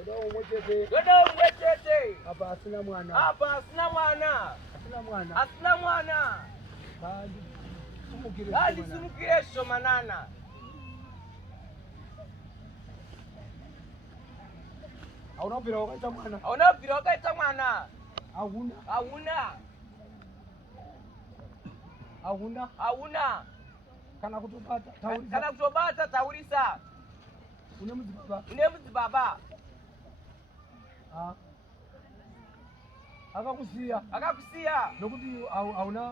Dodo umwechete. Apa asina mwana. Asina mwana. Bali sumukire shomanana. Aunapira wakaita mwana. Hauna. Kana kutobata taurisa. Une mudzibaba. Akakusiya. Nokuti hauna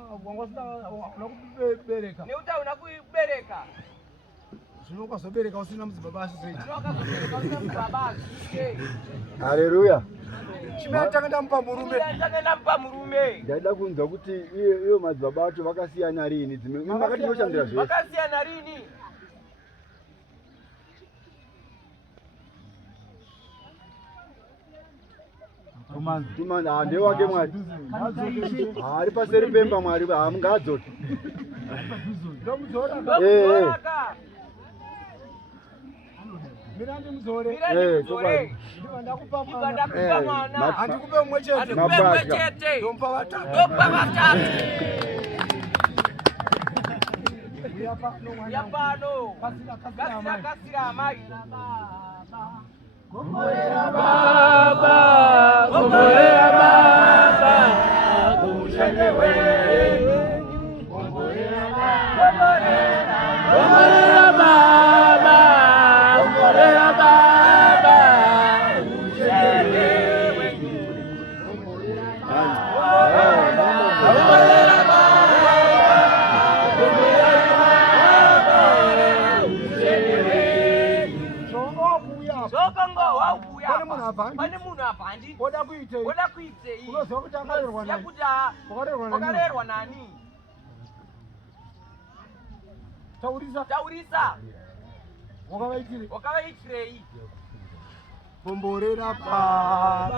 kubereka. Neuta hauna kubereka. Zvino ukazobereka usina mudzibaba asizei. Haleluya. Chimeatanga ndamupa murume. Ndaida kunzwa kuti iyo madzibaba acho vakasiyana rini? Dzimwe makati noshandira zvese. Vakasiyana rini? Tumanzi hande wake Mwari. Ari paseri pemba Mwari hamungadzoki. Mirandi muzore. Ndakupa mwana. Andikupe umwechete. Ndompa vatatu. Yapano. Kasira amai. Kombolera baba, kumushende wenyu. Kombolera baba, kumushende wenyu. Pane munhu abhandi. Oda kuitei. Unoziva kuti akarerwa nani? Taurisa. Wakavaitirei? Komborera baba.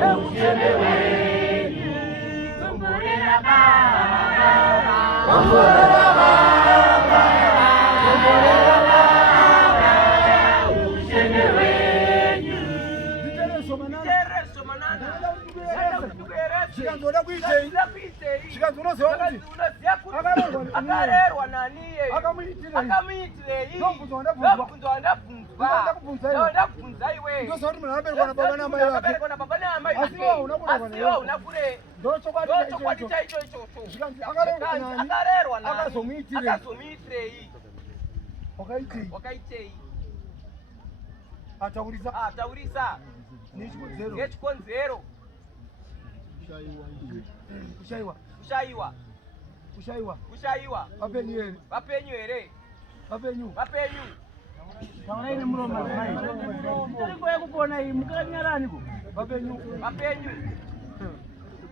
Kumushende wenyu. Kombolera Chikanzoda kuitei. Chikanzonoziva kuti akarerwa nani? Akamuitirei? Ndobvunzo ndabvunza iwe. Ndoziva kuti munhu akaberwa nababa namai vake. Asiwo una kure. Ndochokwadi chaicho ichocho. Akarerwa nani? Akazomuitirei? Wakaitei? Taurisa. Nechikonzero. Kushayiwa. Vapenyu here. Tauraine muroma mai. Ndiko yakupona iyi mukanyaraniko. Vapenyu.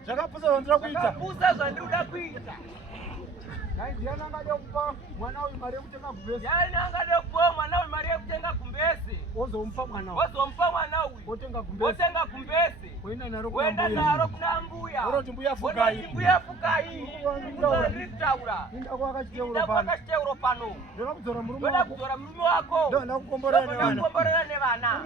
Zvakapusa zvandinoda kuita. Ndiani angade kupa mwana uyu mari yekutenga gumbeze? Wozomupa mwana uyu. Otenga gumbeze. Wenda naro kuna mbuya. Uroti mbuya fukai. Ndikutaura. Inda kwakachiteuro pano. Ndoda kudzora murume wako. Ndoda kukomborera nevana.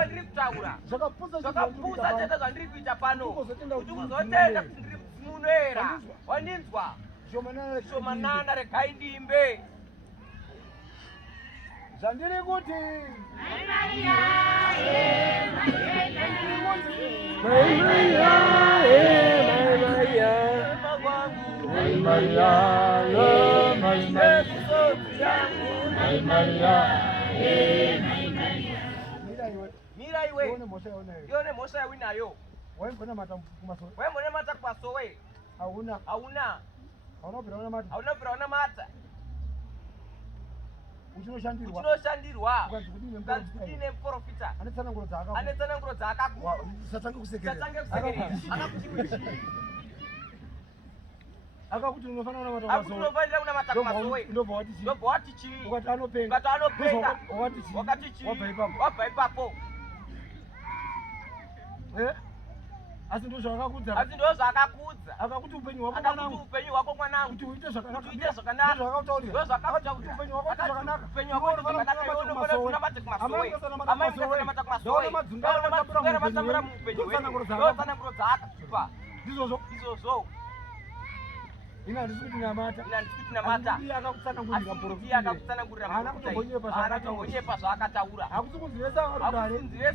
Ndikutaura. Zvakapusa chete zvandiri kuita pano. Kuti uzotenda kuti ndiri munoera. Wandinzwa? Shomanana regai ndimbe. Zvandiri kuti Mira iwe. Yone mosha yawinayo. Waimbonamata kumasowe. Hauna. Haunabvira unamata. Uchinoshandirwa. Ukanzi kuti ine muprofita. Ane tsananguro dzaakakupa. Satange kusekerera. Akakuti unofanira kunamata kumasowe. Ndobva wati chii? Ukati anopenga. Wakati chii? Wabva ipapo. asi ndo zvakakudza asi ndo zvakakudza akakuti upenyu hwako akakuti mwanangu upenyu hwako mwanangu kuti uite zvakanaka uite zvakanaka zvakakutaurira zvakakutaurira upenyu hwako zvakanaka upenyu hwako zvakanaka iwe unofana kumasowera amadzungara matambura muupenyu hwedu ndotsananguro dzaakatipa izvozvo ina ndisi kuti namata iye akakutsanangurira haana kutongonyepa zvaakataura hakuti kunzivesa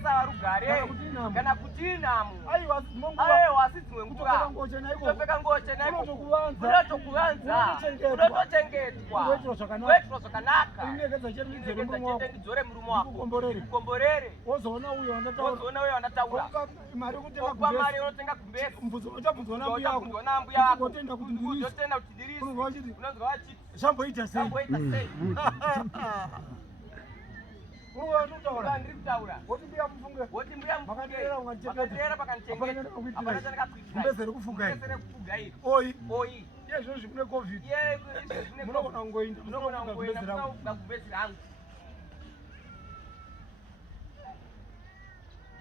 varugare kana kuti inhamo aiwa asi dzimwe nguva kutopfeka nguo chena unotokuvanza unotochengetwa unoitirwa zvakanaka inekeza chete ndidzore murume wako ukomborere wozoona uyo wandataura opa mari unotenga gumbezi mubvunzo unotabvunzwa nambuya wako utenda kuti ndirisi utenda kuti ndirisi unonzwa wachiti unonzwa wachiti zvamboita sei ndiri kutaura woti mbuya mufunge woti mbuya makateera pakandichengetagumbezere kufuga iri oi oi iye zvino zvine covid munogona kungoinda kufuga gumbezi rangu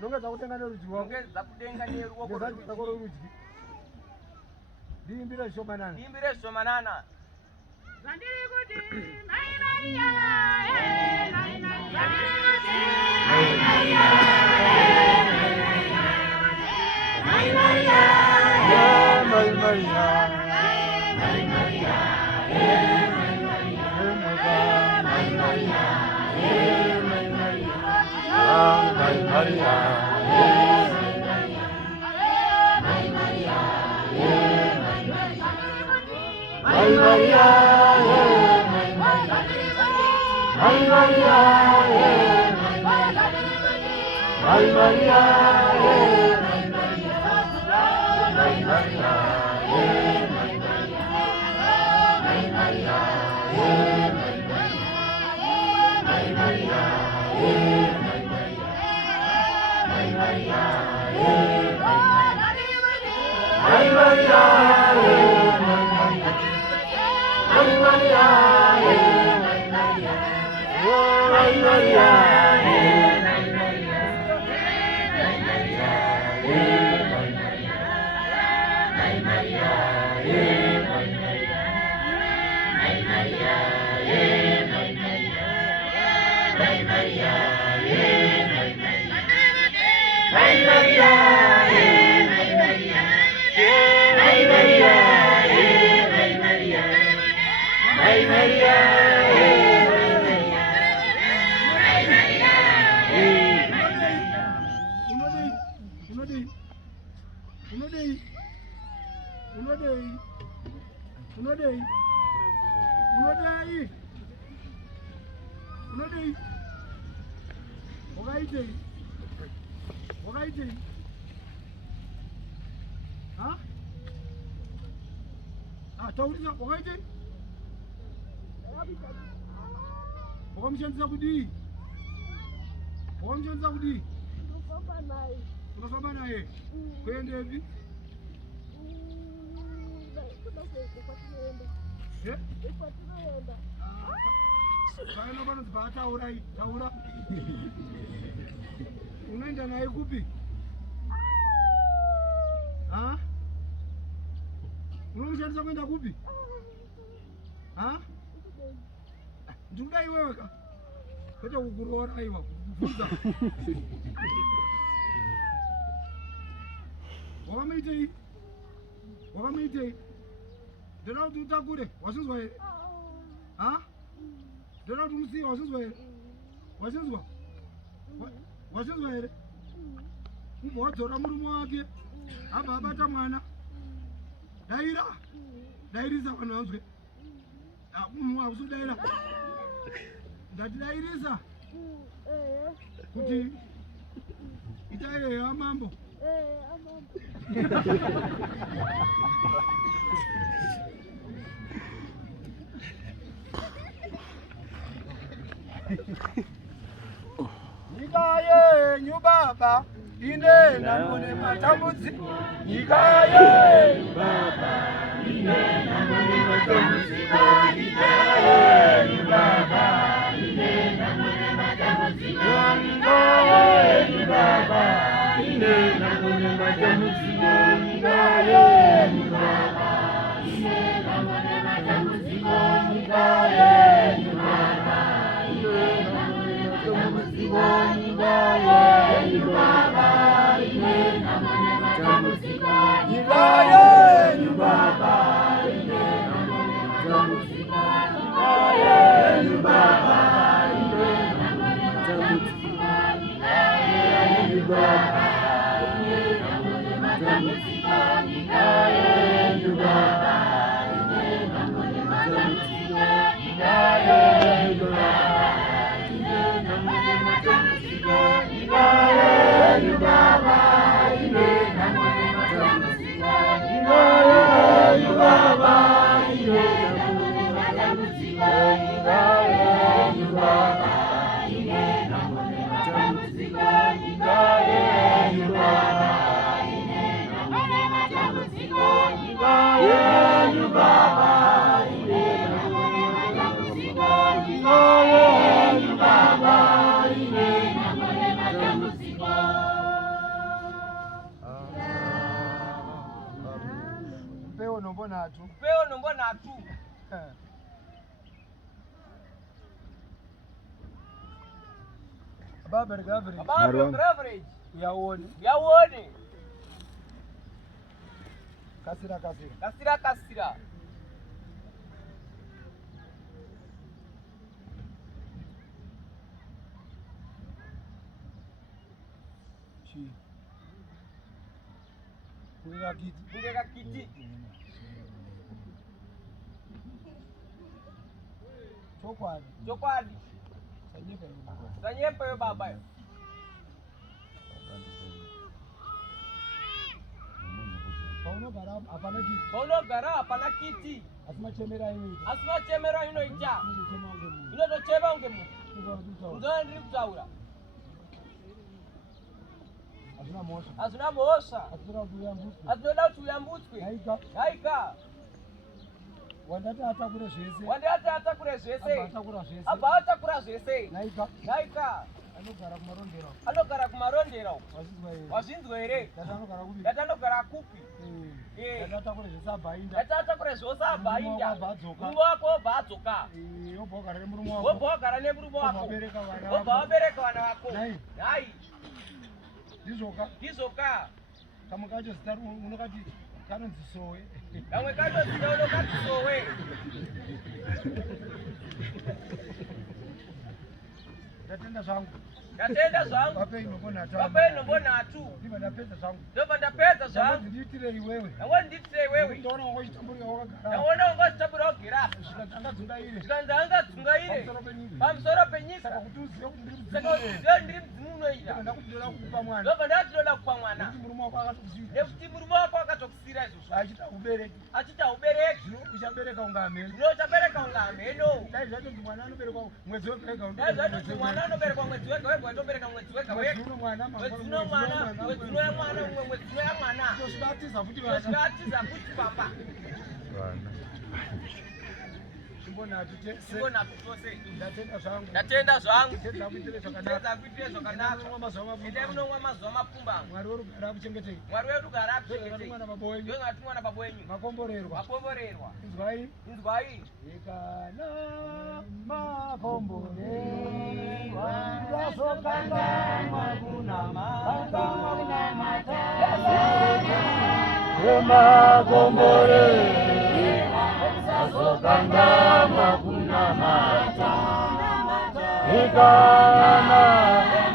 nongedza kutenga nerudyi rwako rako rorudyi ndiimbire zvishomanana zvandiri kuti Mai Maria zvandiri kuti Mai Maria Mai Maria wakaitei taurisa wakaitei wakamushandisa kudii unofamba naye kuendepi paino panonzi paataurai taura unoenda naye kupi unomushandisa kuenda kupi ndikuda iwewe ka kwete kukuroora aiwa kukubvunza wakamuitei ndoda kuti utakure wasinzwa here ndoda kuti umusiye wasinzwa here wasinzwa here ubva wadzora murume wake abva abata mwana dairisa vanhu vanzwe munhu hakusudaira ndati dairisa kuti itaiyeyo amambo nyika yenyu baba inena mune matambudziko nyika yenyu baba inena mune matambudziko nyika yenyu baba inena mune matambudziko nyika yenyu baba inena mune matambudziko Peo nombona tu. Above average. Above average. Yaone. Kasira. Kungeka kiti. Chokwadi. Sanyepe baba. Paunogara hapana kiti. Asima chemera inoita. Inotocheva unge munhu. Ndio ndiri kutaura. Hazina mhosva. Hazinoda kuti uyambutswe. Haika. Wandati atakure zvese. Abva atakura zvese. Haika. Anogara kumarondera. Wazvinzwa here? Dati anogara kupi? Dati atakure zvose abva inda. Murume wako obva adzoka. Wobva wagara nemurume wako. Wobva wabereka vana vako. Nhai. Ndizoka. Kamwe kacho zita unokati kanonzi Sowe. Kamwe kacho zita unokati Sowe. Ndatenda zvangu. Pape inombona tu. Ndobva ndapedza zvangu. Ndiitire iwewe. Ndaona ungozitambura wagera. Zvikandangadzungaire. Pamusoro penyika. Saka ndiri mudzimu unoita. Ndobva ndatoda kupa mwana. Nekuti murume wako akatokusira izvozvo. Achita ubereki. Uchabereka unga ameno. Uchabereka unga ameno. Dai zvatoti mwana anoberekwa mwedzi wega wega. Mwedzi wega wega watobereka mwedzi wega wega. Mwedzi uno mwana umwe mwedzi uno yamwana. Tosvibatiza futi papa. Simbona tutose. Ndatenda zvangu. Tedza kuitire zvakanaka. Ende munomwa mazuva mapfumbamwe. Mwari wedu akuchengetei. Ndozvati mwana baba wenyu. Makomborerwa. Inzwai. Ikana makomborerwa. Ndazokanganwa kunamata. Makomborerwa. Ndazokanganwa kunamata. Ikana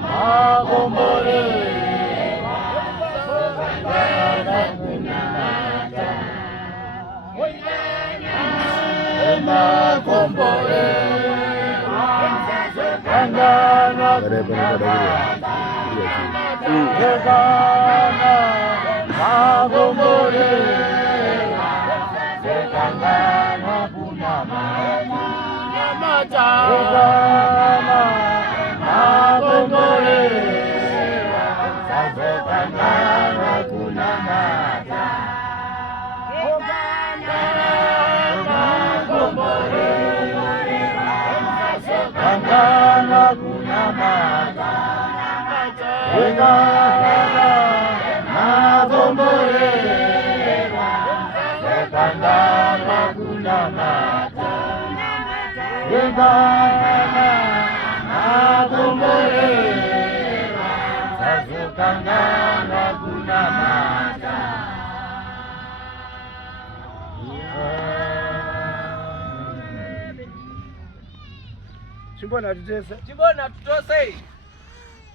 makomborerwa. Ndazokanganwa kunamata. Makomborerwa. Ndazokanganwa kunamata. Ikana makomborerwa. Ndazokanganwa kunamata. Ikana makomborerwa. Ndazokanganwa kunamata. Kanganwa kunamata. Ikana makomborerwa. Kanganwa kunamata. Ikana makomborerwa. Kanganwa kunamata. chimbona tutese chimbona tutose